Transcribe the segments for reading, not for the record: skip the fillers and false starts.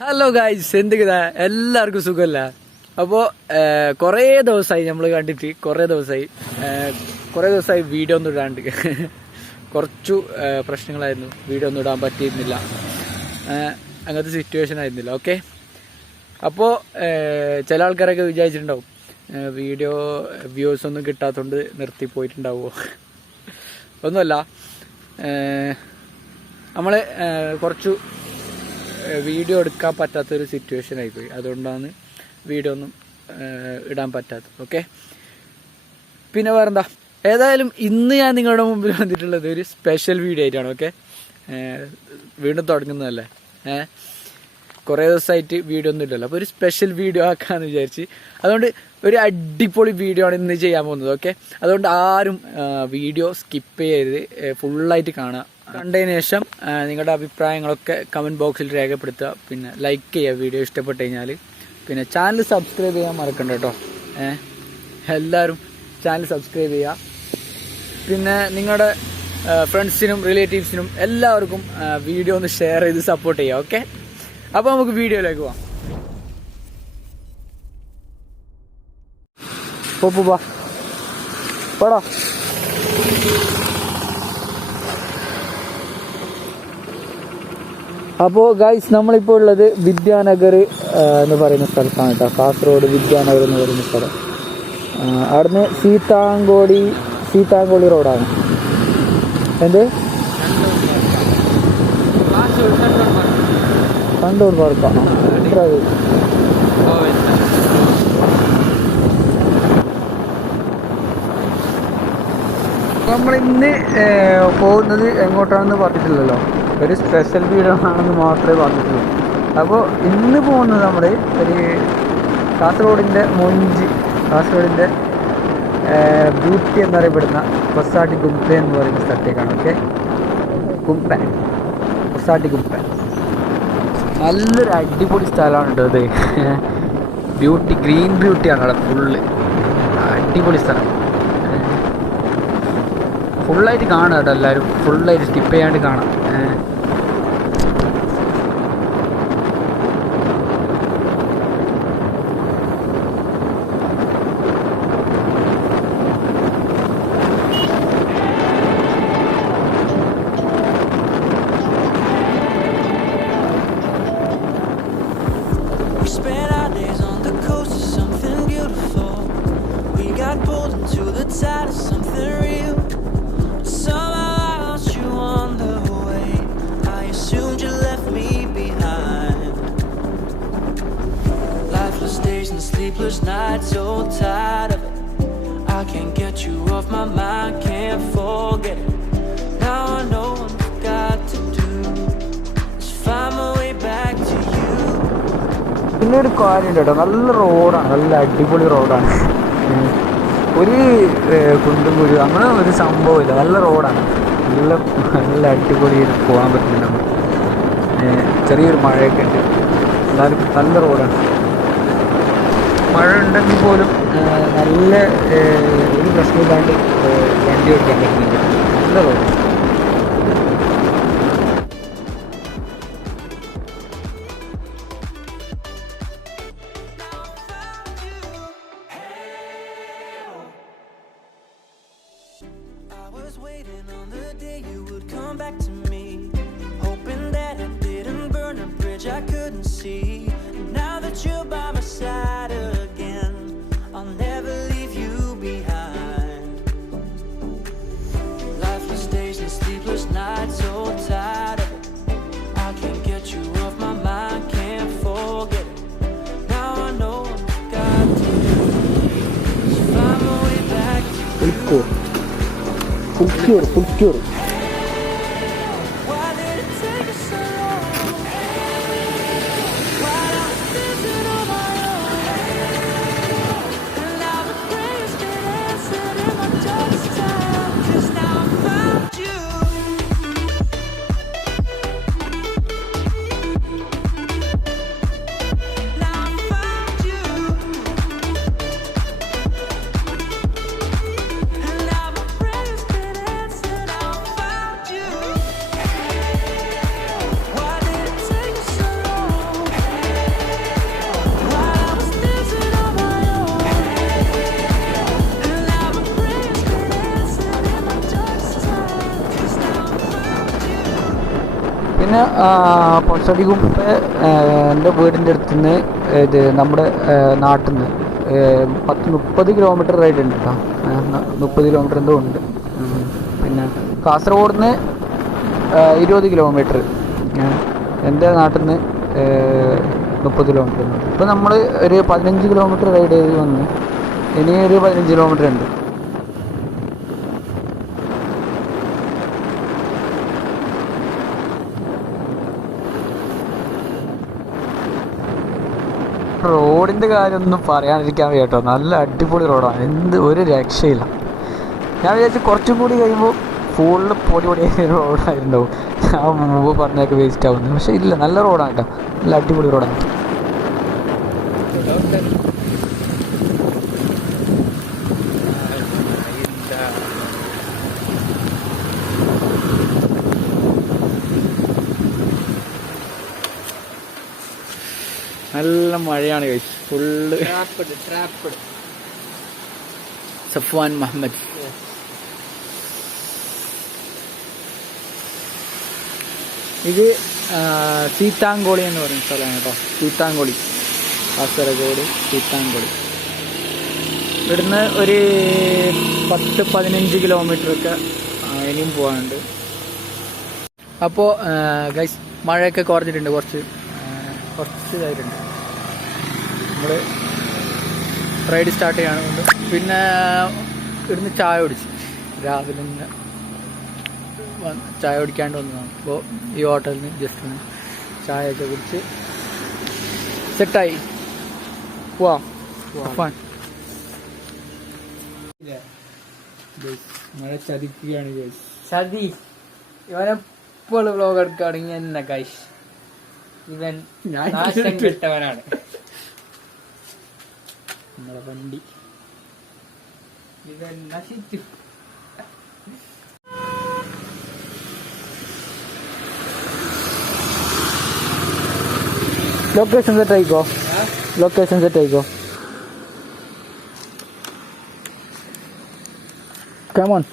Hello guys, എന്തൊക്കെയാ എല്ലാവർക്കും സുഖമല്ല? അപ്പോൾ കുറേ ദിവസമായി നമ്മൾ കണ്ടിട്ട്, കുറേ ദിവസമായി വീഡിയോ ഒന്നും ഇടാണ്ട്. കുറച്ചു പ്രശ്നങ്ങളായിരുന്നു, വീഡിയോ ഒന്നും ഇടാൻ പറ്റിയിരുന്നില്ല, അങ്ങനത്തെ സിറ്റുവേഷൻ ആയിരുന്നില്ല. ഓക്കെ, അപ്പോൾ ചില ആൾക്കാരൊക്കെ വിചാരിച്ചിട്ടുണ്ടാവും വീഡിയോ വ്യൂസ് ഒന്നും കിട്ടാത്തതുകൊണ്ട് നിർത്തിപ്പോയിട്ടുണ്ടാവുമോ. ഒന്നുമല്ല, നമ്മൾ കുറച്ചു വീഡിയോ എടുക്കാൻ പറ്റാത്തൊരു സിറ്റുവേഷൻ ആയിപ്പോയി. അതുകൊണ്ടാണ് വീഡിയോ ഒന്നും ഇടാൻ പറ്റാത്തത്. ഓക്കെ, പിന്നെ വേറെന്താ, ഏതായാലും ഇന്ന് ഞാൻ നിങ്ങളുടെ മുമ്പിൽ വന്നിട്ടുള്ളത് ഒരു സ്പെഷ്യൽ വീഡിയോ ആയിട്ടാണ്. ഓക്കെ, വീണ്ടും തുടങ്ങുന്നതല്ലേ, കുറേ ദിവസമായിട്ട് വീഡിയോ ഒന്നും ഇല്ലല്ലോ, അപ്പോൾ ഒരു സ്പെഷ്യൽ വീഡിയോ ആക്കാമെന്ന് വിചാരിച്ച്, അതുകൊണ്ട് ഒരു അടിപൊളി വീഡിയോ ആണ് ഇന്ന് ചെയ്യാൻ പോകുന്നത്. ഓക്കെ, അതുകൊണ്ട് ആരും വീഡിയോ സ്കിപ്പ് ചെയ്യരുത്, ഫുള്ളായിട്ട് കാണുക. കണ്ടതിന് ശേഷം നിങ്ങളുടെ അഭിപ്രായങ്ങളൊക്കെ കമൻറ്റ് ബോക്സിൽ രേഖപ്പെടുത്തുക. പിന്നെ ലൈക്ക് ചെയ്യുക വീഡിയോ ഇഷ്ടപ്പെട്ട് കഴിഞ്ഞാൽ. പിന്നെ ചാനൽ സബ്സ്ക്രൈബ് ചെയ്യാൻ മറക്കണ്ട കേട്ടോ. എല്ലാവരും ചാനൽ സബ്സ്ക്രൈബ് ചെയ്യുക. പിന്നെ നിങ്ങളുടെ ഫ്രണ്ട്സിനും റിലേറ്റീവ്സിനും എല്ലാവർക്കും വീഡിയോ ഒന്ന് ഷെയർ ചെയ്ത് സപ്പോർട്ട് ചെയ്യുക. ഓക്കെ, അപ്പോൾ നമുക്ക് വീഡിയോയിലേക്ക് പോവാം. പോടാ. അപ്പോൾ ഗൈസ്, നമ്മളിപ്പോൾ ഉള്ളത് വിദ്യാനഗർ എന്ന് പറയുന്ന സ്ഥലത്താണ് കേട്ടോ. കാസർഗോഡ് വിദ്യാനഗർ എന്ന് പറയുന്ന സ്ഥലം. അവിടുന്ന് സീതാങ്കോളി റോഡാണ്. എന്ത് കണ്ടൂർ പാർക്കാണ്. നമ്മളിന്ന് പോകുന്നത് എങ്ങോട്ടാണെന്ന് പറഞ്ഞിട്ടില്ലല്ലോ, ഒരു സ്പെഷ്യൽ വീഡിയോ ആണെന്ന് മാത്രമേ പറഞ്ഞിട്ടുള്ളൂ. അപ്പോൾ ഇന്ന് പോകുന്നത് നമ്മൾ ഒരു കാസർഗോഡിൻ്റെ ബ്യൂട്ടി എന്നറിയപ്പെടുന്ന കൊസാട്ടി ഗുംപ എന്ന് പറയുന്ന സ്ഥലത്തേക്കാണ്. ഓക്കെ, കൊസാട്ടി ഗുംപ നല്ലൊരു അടിപൊളി സ്ഥലമാണ് കേട്ടോ ഇത്. ഗ്രീൻ ബ്യൂട്ടിയാണ് അവിടെ ഫുള്ള്. അടിപൊളി സ്ഥലം, ഫുള്ളായിട്ട് കാണുക കേട്ടോ. എല്ലാവരും ഫുള്ളായിട്ട് സ്കിപ്പ് ചെയ്യാണ്ട് കാണാം. Sleepless nights, so tired of it. I can't get you off my mind, can't forget it. Now I know what I've got to do is find my way back to you. പിന്നൊരു കാര്യമുണ്ട് കേട്ടോ, നല്ല റോഡാണ്, നല്ല അടിപൊളി റോഡാണ്. ഒരു കുണ്ടും കുരു അങ്ങനെ ഒരു സംഭവമില്ല, നല്ല റോഡാണ്. നല്ല അടിപൊളി പോകാൻ പറ്റുന്നുണ്ട് നമുക്ക്. ചെറിയൊരു മഴയൊക്കെ ഉണ്ട്, എന്നാലും നല്ല റോഡാണ്. മഴ ഉണ്ടെങ്കിൽ പോലും നല്ല ഒരു പ്രശ്നമില്ലാണ്ട് വണ്ടി ഓടിക്കാൻ പറ്റുന്നുണ്ട്. നല്ല റോഡ്. Fulcure. പിന്നെ പൊസടികുമ്പ് എൻ്റെ വീടിൻ്റെ അടുത്ത് നിന്ന് ഇത് നമ്മുടെ നാട്ടിൽ നിന്ന് 30 കിലോമീറ്റർ റൈഡ് ഉണ്ട് കേട്ടോ. 30 കിലോമീറ്റർ എന്തോ ഉണ്ട്. പിന്നെ കാസർഗോഡ് നിന്ന് 20 കിലോമീറ്റർ, എൻ്റെ നാട്ടിൽ നിന്ന് 30 കിലോമീറ്റർ ഉണ്ട്. ഇപ്പോൾ നമ്മൾ ഒരു 15 കിലോമീറ്റർ റൈഡ് ചെയ്ത് വന്ന് ഇനി ഒരു 15 കിലോമീറ്റർ ഉണ്ട്. റോഡിൻ്റെ കാര്യമൊന്നും പറയാനിരിക്കാൻ കേട്ടോ, നല്ല അടിപൊളി റോഡാണ്, ഒരു രക്ഷയില്ല. ഞാൻ വിചാരിച്ചു കുറച്ചും കൂടി കഴിയുമ്പോൾ ഫുള്ള് പൊടിയായ റോഡായിട്ടുണ്ടാവും, ഞാൻ മുമ്പ് പറഞ്ഞൊക്കെ വേസ്റ്റ് ആവുന്നത്. പക്ഷേ ഇല്ല, നല്ല റോഡാണ് കേട്ടോ, നല്ല അടിപൊളി റോഡാണ്. നല്ല മഴയാണ് കഴിച്ചു, ഫുള്ള് സഫ്വാൻ മുഹമ്മദ്. ഇത് സീത്താങ്കോളി എന്ന് പറയുന്ന സ്ഥലമാണ് കേട്ടോ, സീത്താങ്കോളി, കാസർഗോഡ് സീത്താങ്കോളി. ഇവിടുന്ന് ഒരു 10-15 കിലോമീറ്ററൊക്കെ ഇനിയും പോകാനുണ്ട്. അപ്പോൾ ഗൈസ് മഴയൊക്കെ കുറഞ്ഞിട്ടുണ്ട്, കുറച്ച് ഇതായിട്ടുണ്ട്. നമ്മൾ റൈഡ് സ്റ്റാർട്ട് ചെയ്യാനുണ്ട്. പിന്നെ ഇവിടുന്ന് ചായ കുടിച്ചു, രാവിലെ തന്നെ ചായ കുടിക്കാണ്ട് വന്നതാണ്. അപ്പോൾ ഈ ഹോട്ടലിൽ നിന്ന് ജസ്റ്റ് ഒന്ന് ചായയൊക്കെ കുടിച്ച് സെറ്റായി പോവാം. മഴ ചതിക്കുകയാണ് ഗൈസ്, ചതി. ഇവനെപ്പോൾ വ്ലോഗ് എടുക്കുകയാണെങ്കിൽ എന്നെ ഗൈസ്, ഇവൻ നാശം കെട്ടവനാണ്. നമ്മളെ വണ്ടി ഇവൻ നശിച്ചു. ലൊക്കേഷൻ സെറ്റ് ആയിക്കോ, ലൊക്കേഷൻ സെറ്റ് ആയിക്കോ. Come on.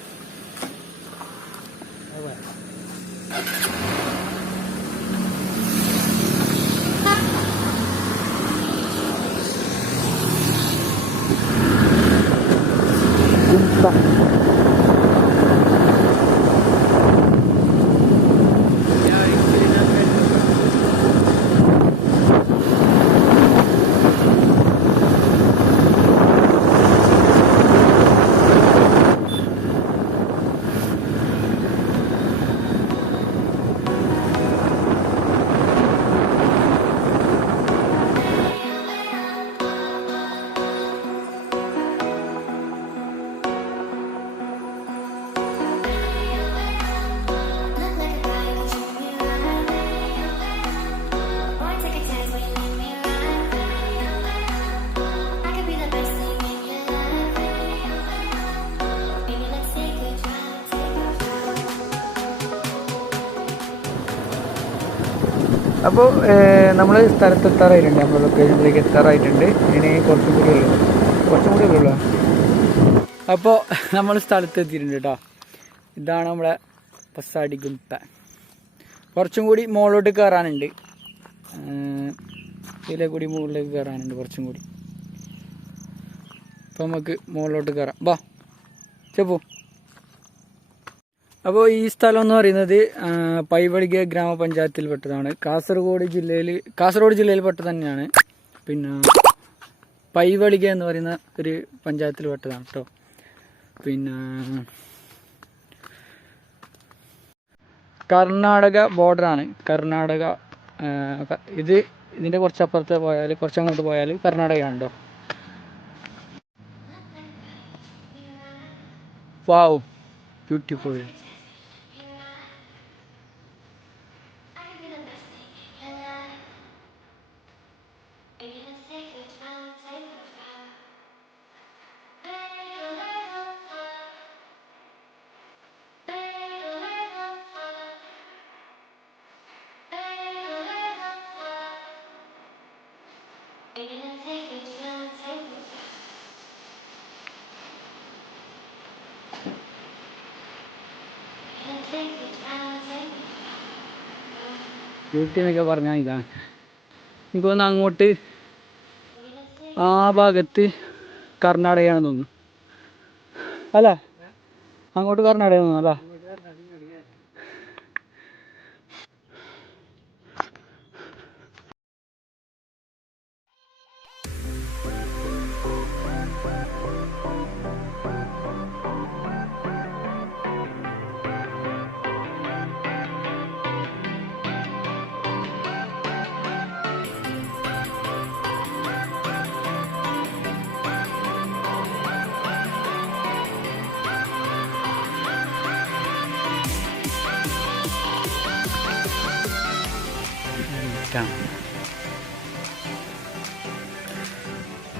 അപ്പോൾ നമ്മൾ സ്ഥലത്തെത്താറായിട്ടുണ്ട്, നമ്മൾ ലൊക്കേഷനിലേക്ക് എത്താറായിട്ടുണ്ട്. ഇനി കുറച്ചും കൂടി ഉള്ളൂ. അപ്പോൾ നമ്മൾ സ്ഥലത്തെത്തിയിട്ടുണ്ട് കേട്ടോ. ഇതാണ് നമ്മളെ പസാഡിഗുംപ. കുറച്ചും കൂടി മുകളിലോട്ട് കയറാനുണ്ട്, ഇതിലെ കൂടി മുകളിലേക്ക് കയറാനുണ്ട് കുറച്ചും കൂടി. അപ്പോൾ നമുക്ക് മുകളിലോട്ട് കയറാം, വാ ചെപ്പു. അപ്പോൾ ഈ സ്ഥലം എന്ന് പറയുന്നത് പൈവളിക ഗ്രാമപഞ്ചായത്തിൽ പെട്ടതാണ്. കാസർഗോഡ് ജില്ലയിൽ പെട്ടത് തന്നെയാണ്. പിന്നെ പൈവളിക എന്ന് പറയുന്ന ഒരു പഞ്ചായത്തിൽ പെട്ടതാണ് കേട്ടോ. പിന്നെ കർണാടക ബോർഡറാണ്. ഇതിൻ്റെ കുറച്ചപ്പുറത്ത് പോയാൽ, കുറച്ചങ്ങോട്ട് പോയാൽ കർണാടകയാണ് കേട്ടോ. വാവ്, ബ്യൂട്ടിഫുൾ. ഊട്ടി എന്നൊക്കെ പറഞ്ഞാൽ ഇതാണ്. എനിക്ക് തോന്നുന്നു അങ്ങോട്ട് ആ ഭാഗത്ത് കർണാടകയാണെന്ന് തോന്നുന്നു അല്ല, അങ്ങോട്ട് കർണാടക തോന്നുന്നു അല്ല.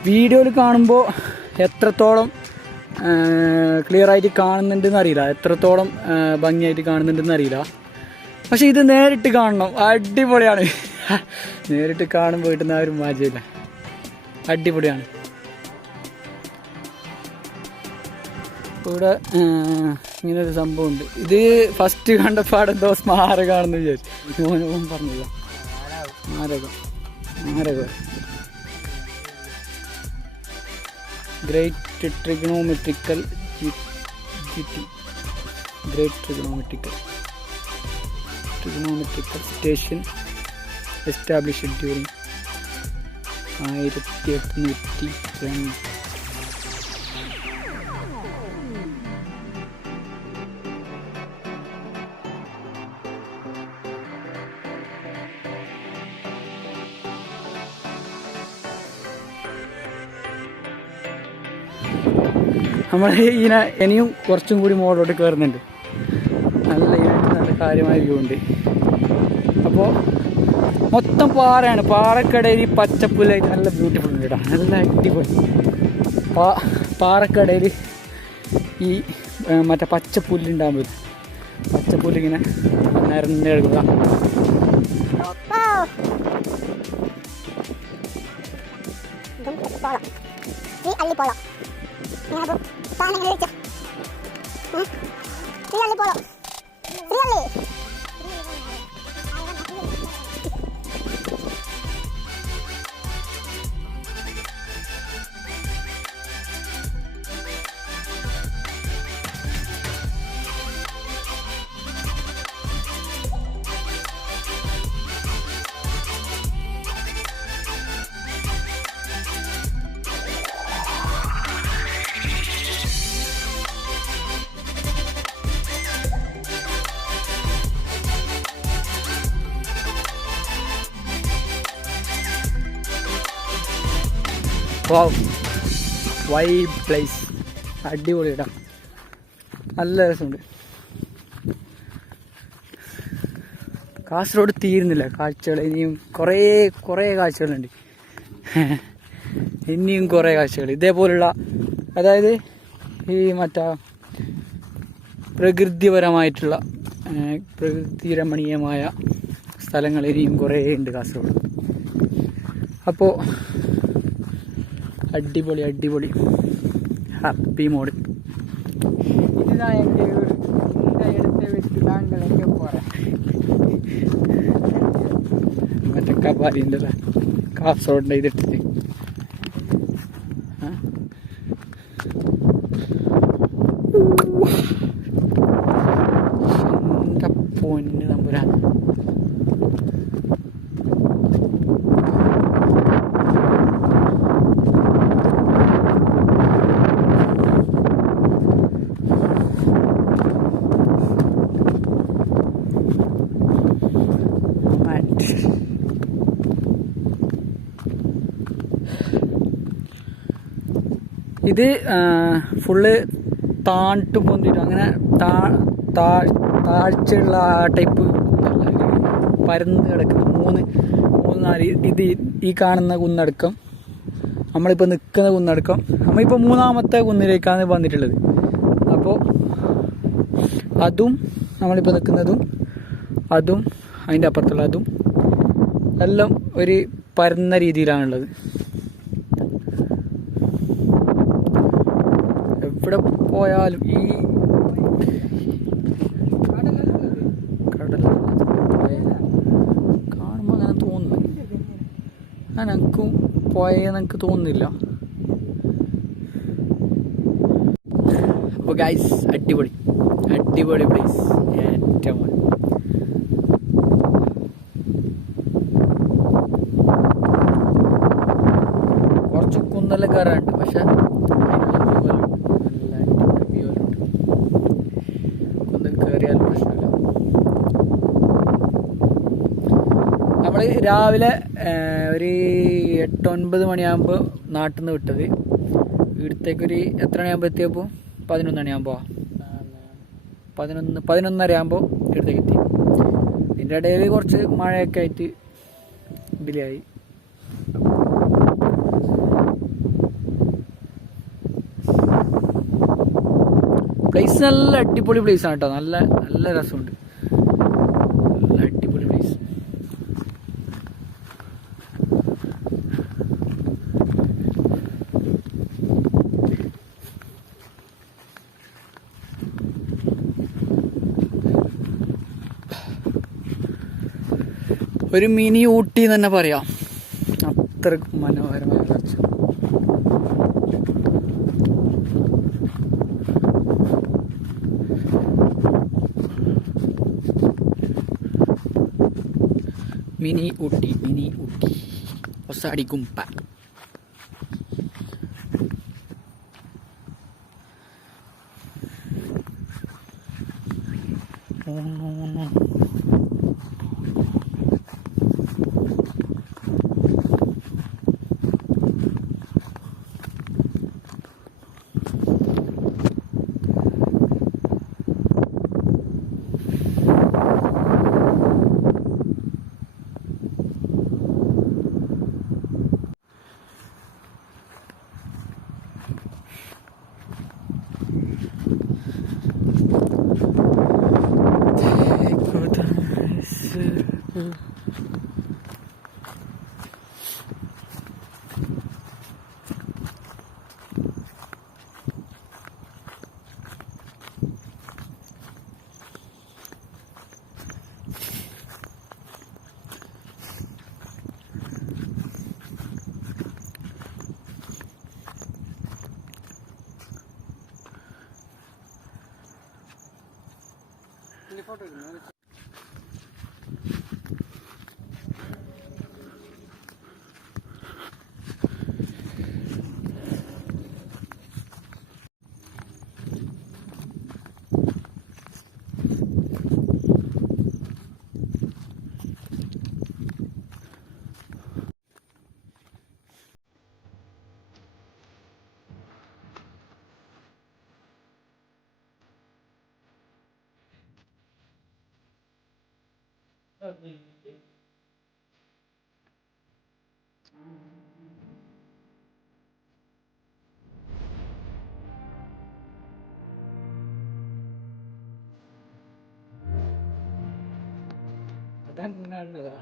വീഡിയോയിൽ കാണുമ്പോൾ എത്രത്തോളം ക്ലിയർ ആയിട്ട് കാണുന്നുണ്ടെന്ന് അറിയില്ല, എത്രത്തോളം ഭംഗിയായിട്ട് കാണുന്നുണ്ടെന്ന് അറിയില്ല. പക്ഷെ ഇത് നേരിട്ട് കാണണം, അടിപൊളിയാണ്. നേരിട്ട് കാണുമ്പോൾ കിട്ടുന്ന ഒരു മാറ്റമില്ല, അടിപൊളിയാണ്. ഇവിടെ ഇങ്ങനൊരു സംഭവമുണ്ട്. ഇത് ഫസ്റ്റ് കണ്ടപ്പാടെന്തോ സ്മാരകമാണെന്ന് വിചാരിച്ചു. മോനോൻ പറഞ്ഞില്ല, സ്മാരകം great trigonometrical station established during 1802. നമ്മൾ ഇതിനെ ഇനിയും കുറച്ചും കൂടി മുകളിലോട്ട് കയറുന്നുണ്ട്. നല്ല ഇതിനായിട്ട് നല്ല കാര്യമായ വ്യൂ ഉണ്ട്. അപ്പോൾ മൊത്തം പാറയാണ്, പാറക്കടയിൽ പച്ചപ്പുല്ലായിട്ട് നല്ല ബ്യൂട്ടിഫുൾ ഉണ്ട് കേട്ടോ, നല്ല അടിപൊളി. പാറക്കടയിൽ ഈ മറ്റേ പച്ചപ്പുല്ലുണ്ടാകുമ്പോൾ പച്ചപ്പുല്ലിങ്ങനെ നിരന്ന് കിടക്കുക. വൈബ് പ്ലേസ്, അടിപൊളി ഇടാം, നല്ല രസമുണ്ട്. കാസർഗോഡ് തീരുന്നില്ല കാഴ്ചകൾ, ഇനിയും കുറേ കാഴ്ചകളുണ്ട്. ഇനിയും കുറേ കാഴ്ചകൾ ഇതേപോലുള്ള, അതായത് ഈ മറ്റേ പ്രകൃതിപരമായിട്ടുള്ള പ്രകൃതി രമണീയമായ സ്ഥലങ്ങൾ ഇനിയും കുറേ ഉണ്ട് കാസർഗോഡ്. അപ്പോൾ അടിപൊളി ഹാപ്പി മോഡ്. இதுதான் எங்கள் ஊர். இந்த இடத்தை விட்டு நாங்கள் எங்கே போகிறோம்? മറ്റേ കബാലിൻ്റെ കാസർഗോഡിൻ്റെ ഇതിട്ടിട്ട് എൻ്റെ പൊന്ന് തമ്പുരാൻ. ഇത് ഫുള്ള് താണിട്ട് പൊന്തിട്ട് അങ്ങനെ താഴ്ചയുള്ള ടൈപ്പ് പരന്ന് കിടക്കുന്ന മൂന്ന് നാല് ഇത് ഈ കാണുന്ന കുന്നടക്കം, നമ്മളിപ്പോൾ നിൽക്കുന്ന കുന്നടക്കം, നമ്മളിപ്പോൾ മൂന്നാമത്തെ കുന്നിലേക്കാണ് വന്നിട്ടുള്ളത്. അപ്പോൾ അതും നമ്മളിപ്പോൾ നിൽക്കുന്നതും അതും അതിൻ്റെ അപ്പുറത്തുള്ള അതും എല്ലാം ഒരു പരന്ന രീതിയിലാണുള്ളത്. എവിടെ പോയാലും ഈ കടൽ എനിക്കും പോയെന്ന് എനിക്ക് തോന്നുന്നില്ല. അപ്പോൾ ഗൈസ് അടിപൊളി അടിപൊളി പ്ലേസ് ഏറ്റവും കുറച്ച് കുന്നെല്ലാം കയറാനുണ്ട്, പക്ഷെ നല്ല അടിപൊളി വ്യൂ ഉണ്ട്. കുന്നിൽ കയറിയാലും പ്രശ്നമില്ല. നമ്മൾ രാവിലെ ഒരു 8-9 മണിയാകുമ്പോൾ നാട്ടിൽ നിന്ന് വിട്ടത്. ഇവിടത്തേക്കൊരു എത്ര മണിയാകുമ്പോൾ എത്തിയപ്പോൾ 11 മണിയാകുമ്പോൾ 11-11:30 ആകുമ്പോൾ ഇവിടത്തേക്ക് എത്തി. ഇതിൻ്റെ ഇടയിൽ കുറച്ച് മഴയൊക്കെ ആയിട്ട് ഡിലേ ആയി. പ്ലേസ് നല്ല അടിപൊളി പ്ലേസാണ് കേട്ടോ. നല്ല നല്ല രസമുണ്ട്. നല്ല അടിപൊളി പ്ലേസ്. ഒരു മിനി ഊട്ടി എന്ന് തന്നെ പറയാം. അത്രക്കും മനോഹരമായ കാഴ്ച. മിനി ഊട്ടി ഒസാടിക്കുമ്പ. അതങ്ങനെയുള്ളതാ.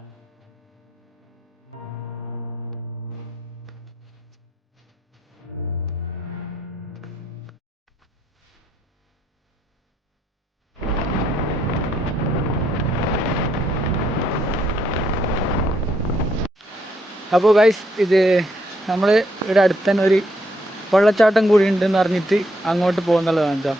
അപ്പോൾ ഗൈസ് ഇത് നമ്മൾ ഇവിടെ അടുത്ത് തന്നെ ഒരു വെള്ളച്ചാട്ടം കൂടി ഉണ്ടെന്ന് അറിഞ്ഞിട്ട് അങ്ങോട്ട് പോകുന്നുള്ളതാണ് കേട്ടോ.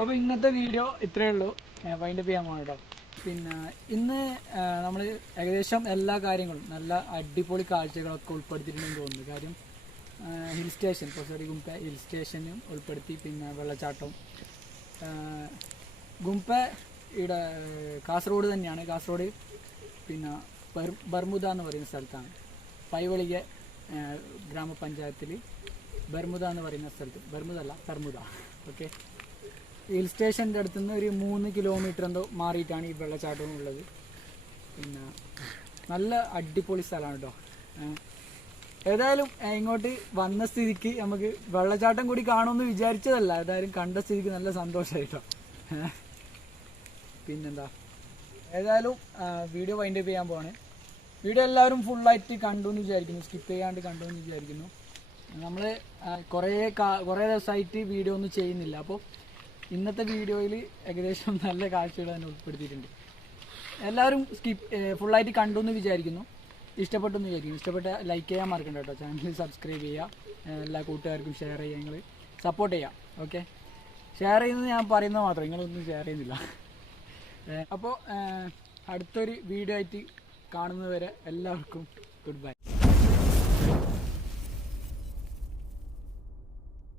അപ്പോൾ ഇന്നത്തെ വീഡിയോ ഇത്രയേ ഉള്ളൂ. വൈൻഡപ്പ് ചെയ്യാൻ പോകണം കേട്ടോ. പിന്നെ ഇന്ന് നമ്മൾ ഏകദേശം എല്ലാ കാര്യങ്ങളും നല്ല അടിപൊളി കാഴ്ചകളൊക്കെ ഉൾപ്പെടുത്തിയിട്ടുണ്ടെന്ന് തോന്നുന്നു. കാര്യം ഹിൽ സ്റ്റേഷൻ പൊസറി ഗുംപെ ഹിൽ സ്റ്റേഷനും ഉൾപ്പെടുത്തി, പിന്നെ വെള്ളച്ചാട്ടവും. ഗുംപ ഇവിടെ കാസർഗോഡ് തന്നെയാണ്. കാസർഗോഡ് പിന്നെ ബർമുദ എന്ന് പറയുന്ന സ്ഥലത്താണ്. പൈവളിക ഗ്രാമപഞ്ചായത്തിൽ ബർമുദ എന്ന് പറയുന്ന സ്ഥലത്ത്, ബർമുദ അല്ല ബർമുദ. ഓക്കെ, ഹിൽ സ്റ്റേഷൻ്റെ അടുത്തുനിന്ന് ഒരു 3 കിലോമീറ്റർ എന്തോ മാറിയിട്ടാണ് ഈ വെള്ളച്ചാട്ടവും ഉള്ളത്. പിന്നെ നല്ല അടിപൊളി സ്ഥലമാണ് കേട്ടോ. ഏതായാലും ഇങ്ങോട്ട് വന്ന സ്ഥിതിക്ക് നമുക്ക് വെള്ളച്ചാട്ടം കൂടി കാണുമെന്ന് വിചാരിച്ചതല്ല, ഏതായാലും കണ്ട സ്ഥിതിക്ക് നല്ല സന്തോഷമായിട്ടോ. പിന്നെന്താ, ഏതായാലും വീഡിയോ വൈൻഡ് അപ്പ് ചെയ്യാൻ പോവാണ്. വീഡിയോ എല്ലാവരും ഫുള്ളായിട്ട് കണ്ടു എന്ന് വിചാരിക്കുന്നു, സ്കിപ്പ് ചെയ്യാണ്ട് കണ്ടു എന്ന് വിചാരിക്കുന്നു. നമ്മൾ കുറേ ദിവസമായിട്ട് വീഡിയോ ഒന്നും ചെയ്യുന്നില്ല. അപ്പോൾ ഇന്നത്തെ വീഡിയോയിൽ ഏകദേശം നല്ല കാഴ്ചകൾ തന്നെ ഉൾപ്പെടുത്തിയിട്ടുണ്ട്. എല്ലാവരും ഫുള്ളായിട്ട് കണ്ടു എന്ന് വിചാരിക്കുന്നു, ഇഷ്ടപ്പെട്ടു എന്ന് വിചാരിക്കുന്നു. ഇഷ്ടപ്പെട്ട ലൈക്ക് ചെയ്യാൻ മറക്കണ്ട കേട്ടോ. ചാനൽ സബ്സ്ക്രൈബ് ചെയ്യുക, എല്ലാ കൂട്ടുകാർക്കും ഷെയർ ചെയ്യുക, നിങ്ങൾ സപ്പോർട്ട് ചെയ്യുക. ഓക്കെ, ഷെയർ ചെയ്യുന്നത് ഞാൻ പറയുന്നത് മാത്രം, നിങ്ങളൊന്നും ഷെയർ ചെയ്യുന്നില്ല. അപ്പോൾ അടുത്തൊരു വീഡിയോ ആയിട്ട് കാണുന്നതുവരെ എല്ലാവർക്കും ഗുഡ് ബൈ.